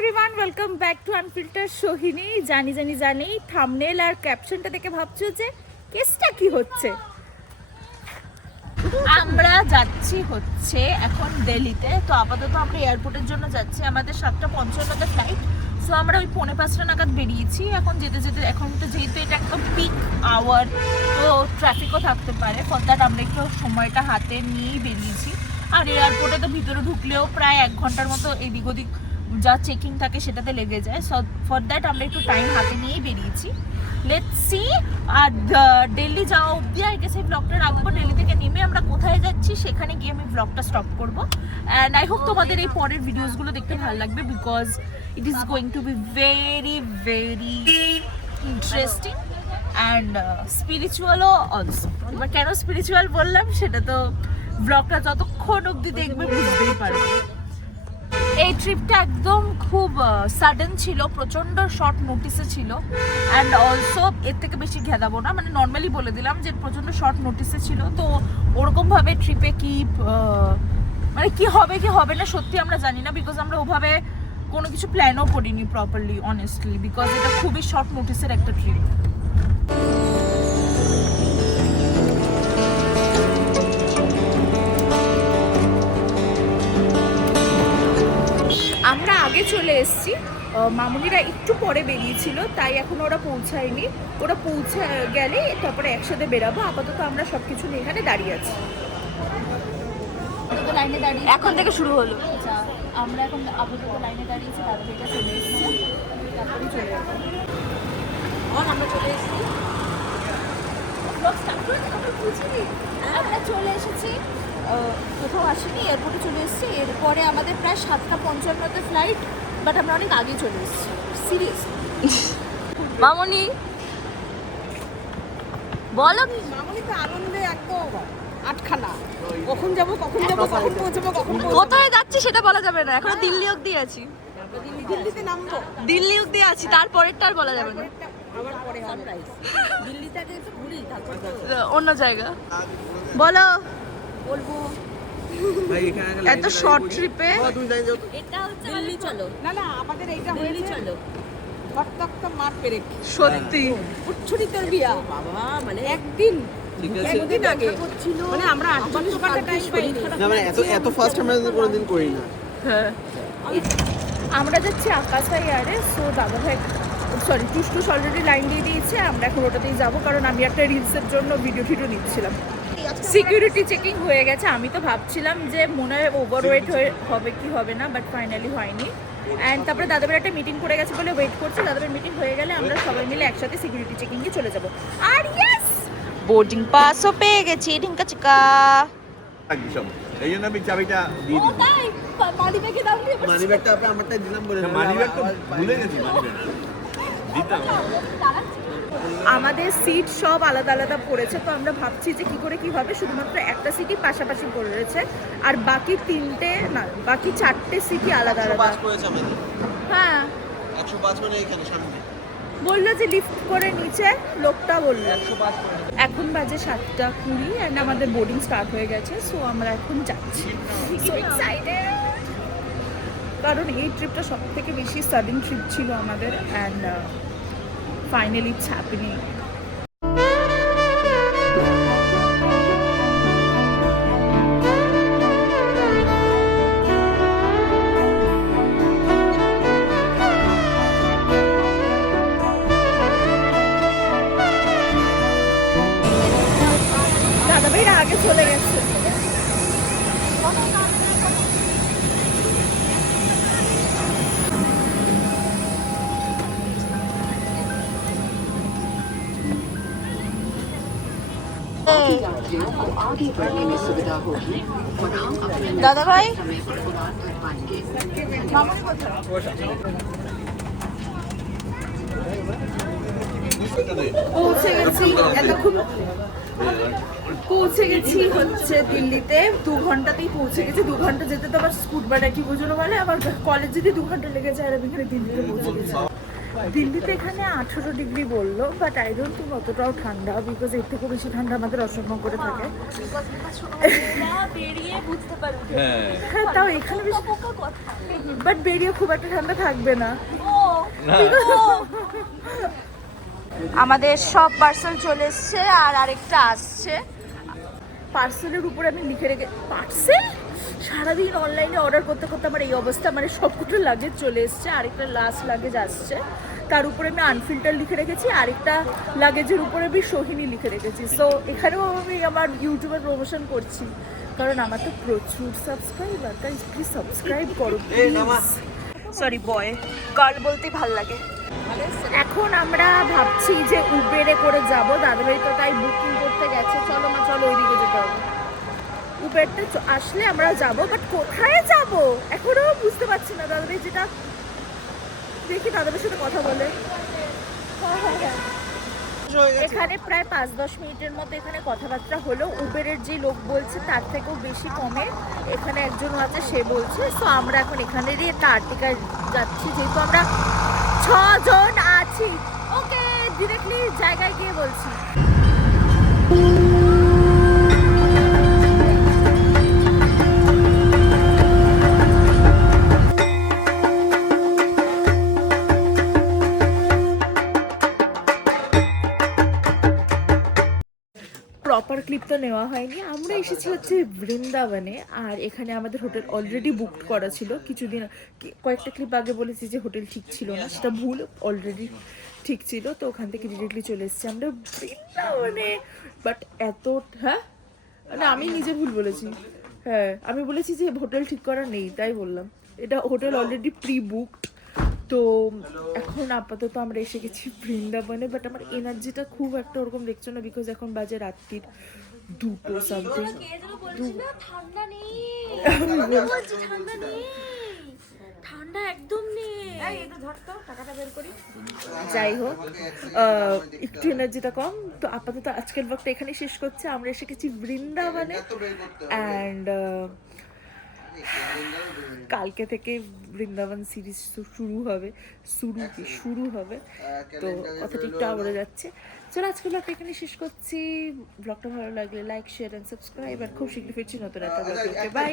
Everyone, welcome back to unfilter Sohini. জানি thumbnail আর ক্যাপশনটা দেখে ভাবছো যে কেসটা কি হচ্ছে। আমরা যাচ্ছি হচ্ছে এখন দিল্লিতে। তো আপাতত আমরা এয়ারপোর্টের জন্য যাচ্ছি, আমাদের 7:55 ফ্লাইট। সো আমরা ওই 4:45 নাগাদ বেরিয়েছি। এখন যেতে এখন তো যেহেতু এটা একদম পিক আওয়ার, তো ট্রাফিকও থাকতে পারে, ফর দ্যাট আমরা একটু সময়টা হাতে নিয়েই বেরিয়েছি। আর এয়ারপোর্টে তো ভিতরে ঢুকলেও প্রায় 1 ঘন্টার মতো এদিক ওদিক যা চেকিং থাকে সেটাতে লেগে যায়। সো ফর দ্যাট আমরা একটু টাইম হাতে নিয়েই বেরিয়েছি। Let's see. আর দিল্লি যাওয়া অবধি আই গেস এই ব্লগটা রাখবো। দিল্লি থেকে নেমে আমরা কোথায় যাচ্ছি সেখানে গিয়ে আমি ব্লগটা স্টপ করবো। অ্যান্ড আই হোপ তোমাদের এই পরের ভিডিওসগুলো দেখতে ভালো লাগবে, because it is going to be very very interesting and স্পিরিচুয়ালও অলসো। এবার কেন স্পিরিচুয়াল বললাম সেটা তো ব্লগটা যতক্ষণ অবধি দেখবে বুঝতেই পারবে। এই ট্রিপটা একদম খুব সাডেন ছিল, প্রচণ্ড শর্ট নোটিসে ছিল। অ্যান্ড অলসো এর থেকে বেশি ঘেদাবো না, মানে নর্মালি বলে দিলাম যে প্রচণ্ড শর্ট নোটিসে ছিল। তো ওরকমভাবে ট্রিপে কি মানে কি হবে না সত্যি আমরা জানি না, বিকজ আমরা ওভাবে কোনো কিছু প্ল্যানও করিনি প্রপারলি অনেস্টলি, বিকজ এটা খুবই শর্ট নোটিসের একটা ট্রিপ। আমরা আগে চলে এসেছি, মামুনিরা একটু পরে বেরিয়েছিল, তাই এখন ওরা পৌঁছায়নি। ওরা পৌঁছে গেলে তারপরে একসাথে বেরাবো। আপাতত আমরা সব কিছু নিয়ে এখানে দাঁড়িয়ে আছি। লাইনে দাঁড়িয়ে এখন থেকে শুরু হলো। আচ্ছা, আমরা এখন আপাতত লাইনে দাঁড়িয়েছি, তারপরে এটা চলে এসেছি, তারপরে চলে যাবো। আমরা চলে এসেছি, আমরা চলে এসেছি, কোথাও আসিনি, এয়ারপোর্টে চলে এসেছি। এরপরে আমাদের প্রায় 7:55 ফ্লাইট, বাট আমরা অনেক আগে চলে এসেছি। সিরিয়াস মামনি বলো। মামনি তো আনন্দে একদম আটখানা, কখন যাবো কখন পৌঁছাবো কোথায় যাচ্ছি সেটা বলা যাবে না, এখন দিল্লি অবধি আছি। দিল্লিতে নামবো, দিল্লি অবধি আছি, তারপরেরটা আর বলা যাবে না। আবার পরে সারপ্রাইজ। দিল্লিতে আগে একটু ঘুরি, তারপর অন্য জায়গা বলো। বলবো এত শর্ট ট্রিপে এটা হচ্ছে দিল্লি চলো। না আমাদের এইটা দিল্লি চলো, হটতক্ত মার পেরেক সত্যি উচ্ছরিতের বিয়া বাবা, মানে একদিন একদিন আগে মানে আমরা আসবার দোকানটা টাইম পাইনি না, মানে এত ফাস্ট আমরা কোনোদিন করি না। হ্যাঁ, আমরা যাচ্ছি আকাশা এয়ারে। সো দাদা ভাই সরি টুস অলরেডি লাইন দিয়ে দিয়েছে, আমরা এখন ওটাতেই যাবো, কারণ আমি একটা রিলসের জন্য ভিডিও নিচ্ছিলাম। সিকিউরিটি চেকিং হয়ে গেছে। আমি তো ভাবছিলাম যে মনে হয় ওভারওয়েট হবে কি হবে না, বাট ফাইনালি হয়নি। অ্যান্ড তারপরে দাদাবের একটা মিটিং করে গেছে বলে ওয়েট করছি। দাদাবের মিটিং হয়ে গেলে আমরা সবাই মিলে একসাথে সিকিউরিটি চেকিংয়ে চলে যাব। আর ইয়েস, বোর্ডিং পাসও পেয়ে গেছি, ঢিঙ্কা চিকা। এই জন্য আমি চাবিটা দিয়ে দিই। তাই মানিব্যাগে দাও নি, মানিব্যাগটা আপনি আমারটা দিলাম বলে মানিব্যাগ তো ভুলে গেছি, মানিব্যাগ দিতাম। আমাদের সিট সব আলাদা আলাদা পড়েছে, তো আমরা ভাবছি যে কি করে কি হবে। শুধুমাত্র একটা সিটই পাশাপাশি পড়েছে, আর বাকি 4টে সিটই আলাদা আলাদা। হ্যাঁ 105 মানে এখানে সামনে বললো যে লিফট করে নিচে, লোকটা বললো। এখন বাজে 7:20 অ্যান্ড আমাদের বোর্ডিং স্টার্ট হয়ে গেছে। সো আমরা এখন যাচ্ছি, সো এক্সাইটেড, কারণ এই ট্রিপটা সব থেকে বেশি সাডেন ট্রিপ ছিল আমাদের। And finally it's happening. দাদাভাইরা আগে চলে গেছে। দাদা ভাই পৌঁছে গেছি, এতক্ষণ পৌঁছে গেছি হচ্ছে দিল্লিতে। 2 ঘন্টাতেই পৌঁছে গেছি। 2 ঘন্টা যেতে তো আবার স্কুট বাটা কি বোঝানো বলে, আবার কলেজ যেতে 2 ঘন্টা লেগে যায়, আর আমি এখানে দিল্লিতে পৌঁছে গেছি। দিল্লিতে এখানে 18 ডিগ্রি বললো, বাট আই ডোন্ট থিঙ্ক অতটাও ঠান্ডা, বিকজ এর থেকেও বেশি ঠান্ডা আমাদের অশোকনগরে থাকে। হ্যাঁ, তাও এখানে বেশি, বাট বেরিয়ে খুব একটা ঠান্ডা থাকবে না। আমাদের সব পার্সেল চলে এসছে আর আরেকটা আসছে। পার্সেলের উপরে আমি লিখে রেখে, পার্সেল সারাদিন অনলাইনে অর্ডার করতে করতে আমার এই অবস্থা, মানে সবকটা লাগেজ চলে এসছে, আরেকটা লাস্ট লাগেজ আসছে, তার উপরে আমি আনফিল্টার লিখে রেখেছি, আরেকটা লাগেজের উপরে আমি সোহিনী লিখে রেখেছি। সো এখানেও আমি আমার ইউটিউবের প্রমোশন করছি, কারণ আমার তো প্রচুর সাবস্ক্রাইবার, তাই প্লিজ সাবস্ক্রাইব করো। সরি, বয় গার্ল বলতেই ভাল লাগে। এখন আমরা ভাবছি যে উবেরে করে যাব, দাদাভাই তো তাই বুকিং করতে গেছে। চলো মা, চলো ওইদিকে যেতে হবে। উবেরটা আসলে আমরা যাব, বাট কোথায় যাব এখনো বুঝতে পারছি না। দাদাভাই যেটা দেখি, দাদাভাইয়ের সাথে কথা বলে। এখানে প্রায় 5-10 মিনিটের মতো এখানে কথাবার্তা হলো। উবেরের যে লোক বলছে তার থেকেও বেশি কমে এখানে একজন আছে, সে বলছে। সো আমরা এখন এখানেরই একটা আর্টিকায় যাচ্ছি, যেহেতু আমরা 6 জন আছি। ওকে, ডিরেক্টলি জায়গায় গিয়ে বলছি। প্রপার ক্লিপ তো নেওয়া হয়নি। আমরা এসেছি হচ্ছে বৃন্দাবনে, আর এখানে আমাদের হোটেল অলরেডি বুকড করা ছিল। কিছুদিন কয়েকটা ক্লিপ আগে বলেছি যে হোটেল ঠিক ছিল না, সেটা ভুল, অলরেডি ঠিক ছিল। তো ওখান থেকে ডিরেক্টলি চলে এসেছি আমরা বৃন্দাবনে। বাট এত, হ্যাঁ মানে আমি নিজে ভুল বলেছি। হ্যাঁ, আমি বলেছি যে হোটেল ঠিক করা নেই, তাই বললাম। এটা হোটেল অলরেডি প্রি বুকড। তো এখন আপাতত আমরা এসে গেছি বৃন্দাবনে, বাট আমার এনার্জিটা খুব একটা ওরকম দেখছো না, বিকজ এখন বাজে রাত্রির 2টো সামথিং। ঠান্ডা একদম নেই। যাই হোক, একটু এনার্জিটা কম। তো আপাতত আজকের ব্লগটা এখানে শেষ করছে। আমরা এসে গেছি বৃন্দাবনে, অ্যান্ড কালকে থেকে বৃন্দাবন সিরিজ শুরু হবে। তো কথাটা একটু আবরে যাচ্ছে। চলো আজকে ব্লগটা এখানে শেষ করছি। ব্লগটা ভালো লাগলে লাইক, শেয়ার এন্ড সাবস্ক্রাইব, আর খুব শীঘ্রই ফিরছি নতুন একটা ব্লগে। বাই।